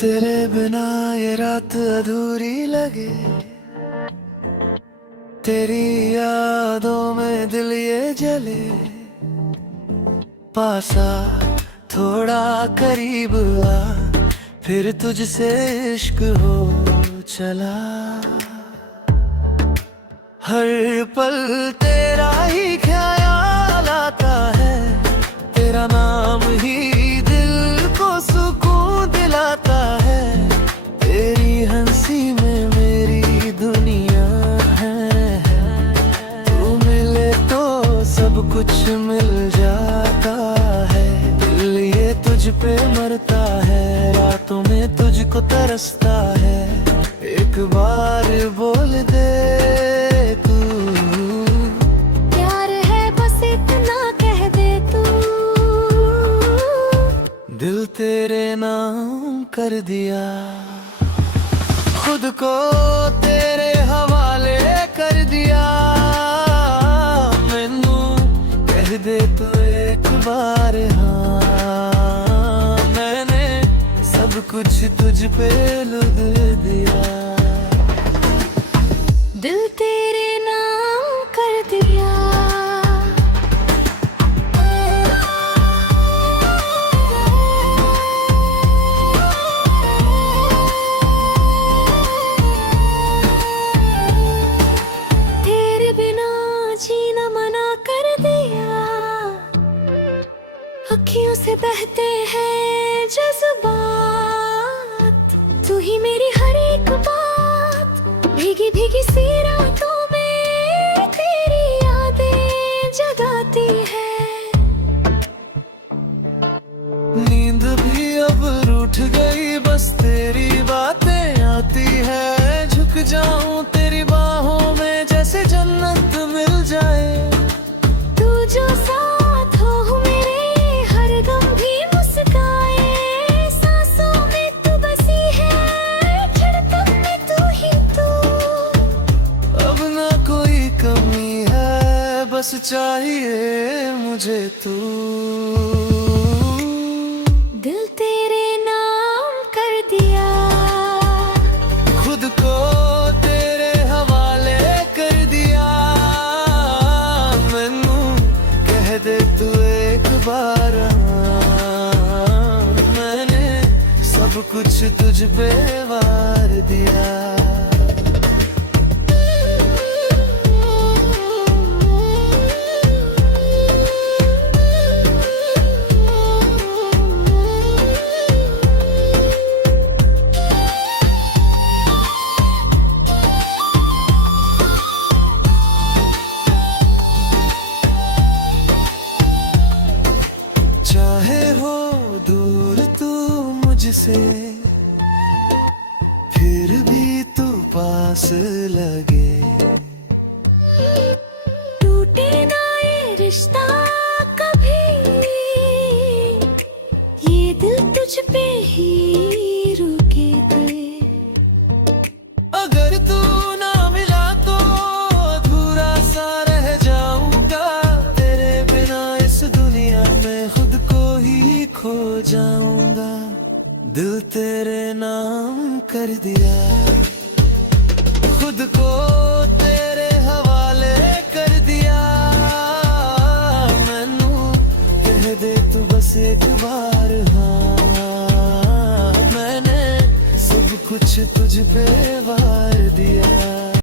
तेरे बिना ये रात अधूरी लगे, तेरी यादों में दिल ये जले। पासा थोड़ा करीब आ, फिर तुझसे इश्क हो चला। हर पल तेरा ही ख्याल आता है, तेरा नाम ही दिल को सुकून दिलाता है। तेरी हंसी में मेरी दुनिया है, तू मिले तो सब कुछ मिल जाता है। दिल ये तुझ पे मरता है, रातों में तुझको तरसता है। एक बार बोल दे तू, प्यार है बस इतना कह दे तू। दिल तेरे नाम कर दिया, खुद को तेरे हवाले कर दिया। मैनू कह दे तो एक बार हाँ, मैंने सब कुछ तुझ पे लुट दिया। दिल तेरे नाम कर दिया। तेरे बिना जीना मना कर दिया। अखियों से बहते हैं जज्बात, तू ही मेरी हर एक बात। भीगी भीगी सी रातों में तेरी यादें जगाती है। नींद भी अब रूठ गई, बस तेरी बातें आती है। झुक जाऊं तेरी बाहों में जैसे जन्नत मिल जाए। तू जो साथ हो मेरे, हर गम भी मुस्काए। सांसों में तू बसी है, धड़कन में तू ही तू। अब ना कोई कमी है, बस चाहिए मुझे तू। दिल तेरे नाम कर दिया, खुद को तेरे हवाले कर दिया। मैनू कह दे तू एक बार हाँ, मैंने सब कुछ तुझ पे वार दिया। चाहे हो दूर तू मुझसे, फिर भी तू पास लगे। टूटे ना ये रिश्ता कभी, ये दिल तुझ पे ही रुके थे। अगर तू ना मिला तो अधूरा सा रह जाऊंगा। तेरे बिना इस दुनिया में खुद को ही खो जाऊंगा। दिल तेरे नाम कर दिया, खुद को तेरे हवाले कर दिया। मैनू कह दे तू बस एक बार हाँ, मैंने सब कुछ तुझ पे वार दिया।